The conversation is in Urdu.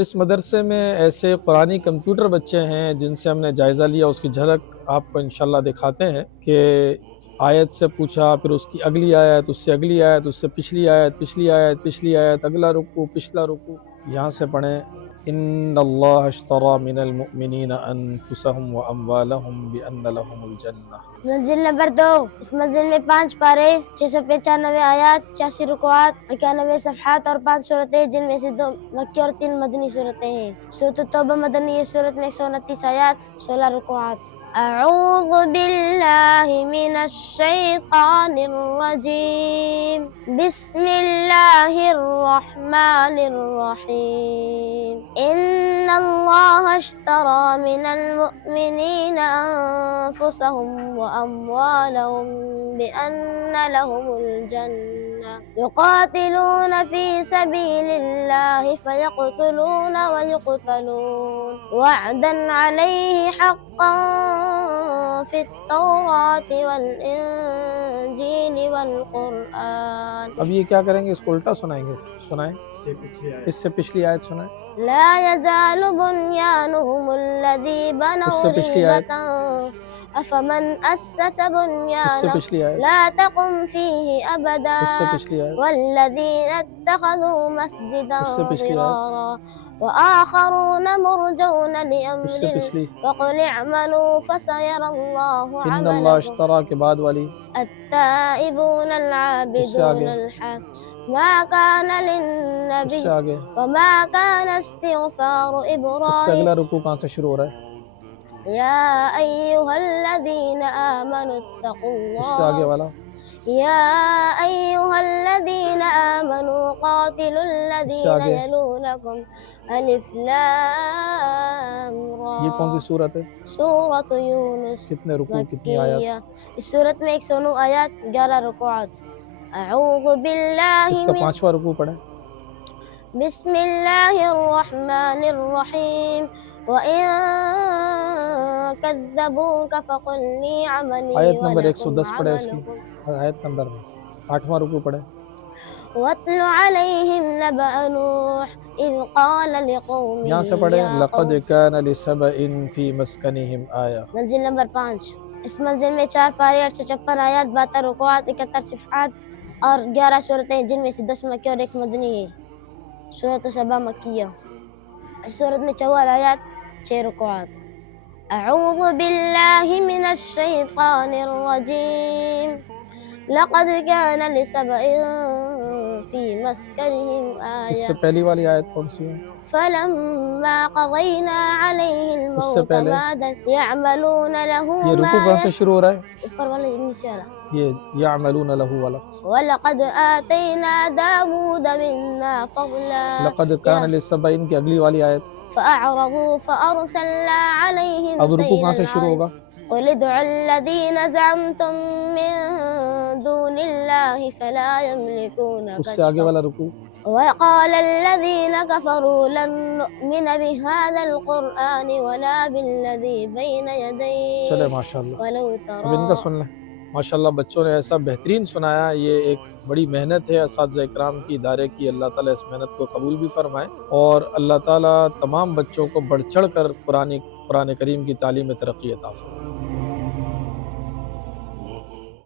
اس مدرسے میں ایسے قرآنی کمپیوٹر بچے ہیں جن سے ہم نے جائزہ لیا، اس کی جھلک آپ کو انشاءاللہ دکھاتے ہیں کہ آیت سے پوچھا، پھر اس کی اگلی آیت، اس سے اگلی آیت، اس سے پچھلی آیت، پچھلی آیت، پچھلی آیت، اگلا رکوع، پچھلا رکوع۔ یہاں سے پڑھیں ان اللہ اشتری من المؤمنین انفسهم واموالهم بان لهم الجنہ۔ منزل نمبر 2، اس منزل میں 5 پارے، 695 آیات، 86 رکوعات، 91 صفحات اور 5 صورتیں، جن میں سے 2 مکی اور 3 مدنی صورتیں ہیں۔ سورۃ التوبہ مدنی، اس صورت میں 129 آیات، 16 رکوعات۔ اعوذ باللہ من الشیطان الرجیم، بسم اللہ الرحمن الرحیم۔ ان اللہ اشتری من المؤمنین انفسهم واموالهم بان لهم الجنہ یقاتلون فی سبیل اللہ فیقتلون ویقتلون وعدا علیہ حقا فی التوراۃ والانجیل والقرآن۔ اب یہ کیا کریں گے؟ اس کو الٹا سنائیں گے؟ سنائیں، اس سے پچھلی آیت سنائیں۔ لا يزال بنيانهم الذي اس بنوا سے پچھلی آیت، ريبة أفمن أسس اس سے بنيانه پچھلی آیت، لا تقم فيه أبدا اس سے پچھلی آیت، والذين اتخذوا مسجدا اس سے پچھلی آیت، ضرارا وآخرون مرجون اس لأمر سے پچھلی وقل اعملوا فسيرى الله ان اللہ عملكم اشترا کے بعد والی، التائبون اس سے العابدون آگے، ما كان اس للنبي سے آگے، وما كان استغفار اس سے إبراهيم اگلا رکوع کہاں سے شروع ہو رہا ہے؟ يا أيها الذين آمنوا اتقوا اس سے آگے الله والا، يا أيها الذين آمنوا قاتلوا اس سے الذين آگے، يلونكم ألف لام یہ کون سی را۔ صورت ہے؟ سورة یونس کتنے رکوع، کتنی آیات؟ مکیہ، اس صورت میں 109 آیات، 11 رکوعات۔ اعوذ اس باللہ کا من 5واں رکوع پڑھیں۔ بسم اللہ الرحمن الرحیم وَإِن كَذَّبُوكَ فَقُلْ لِي عَمَلِي آیت نمبر وَلَكُمْ 110 پڑھیں اس کی، عَمَلُكُمْ۔ آیت نمبر 8واں رکوع پڑھیں۔ وَاتْلُ عَلَيْهِمْ نَبَأَ نُوحٍ إِذْ قَالَ یہاں سے لِقَوْمِهِ پڑھیں يَا لَقَدْ قَوْمِ۔ كَانَ لِسَبَإٍ فِي مَسْكَنِهِمْ آیَةٌ۔ منزل نمبر 5، اس منزل میں 4 پارے، 856 آیات، 72 رکوعات، 71 صفحات اور 11 صورتیں، جن میں سے 10 مکی اور 1 مدنی ہے۔ سورۃ سبا مکیہ، اس صورت میں 44 آیات، 6 رکوعات۔ اعوذ باللہ من الشیطان الرجیم، لقد كان لسبإ في مسكنهم اس سے آیہ پہلی والی آیت کون سی ہے؟ فلما قضينا عليه اس سے الموت پہلے ما يعملون له یہ رکوع ما کہاں سے شروع ہو رہا ہے؟ اوپر والے نیچے والا۔ یہ یعملون له والا۔ وَلَقَدْ آتَيْنَا دَاوُودَ مِنَّا فَضْلًا لقد كان لسبعین کی اگلی والی آیت۔ فَأَعْرَضُوا فَأَرْسَلْنَا عَلَيْهِمْ اب رکوع کہاں سَيْلَ سے شروع ہوگا؟ قُلِ ادْعُوا الَّذِينَ زَعَمْتُم مِّن دُونِ اللَّهِ فَلَا يَمْلِكُونَ اس سے آگے كَشْفَ والا رکوع، وَقَالَ الَّذِينَ كَفَرُوا لَن نُّؤْمِنَ بِهَٰذَا الْقُرْآنِ وَلَا بِالَّذِي بَيْنَ يَدَيْهِ چلے ماشاءاللہ۔ وَلَوْ اب ان کا تَرَىٰ۔ سن لیں۔ ماشاءاللہ بچوں نے ایسا بہترین سنایا، یہ ایک بڑی محنت ہے اساتذہ اکرام کی، ادارے کی۔ اللہ تعالیٰ اس محنت کو قبول بھی فرمائے، اور اللہ تعالیٰ تمام بچوں کو بڑھ چڑھ کر قرآن کریم کی تعلیم میں ترقی عطا فرمائے۔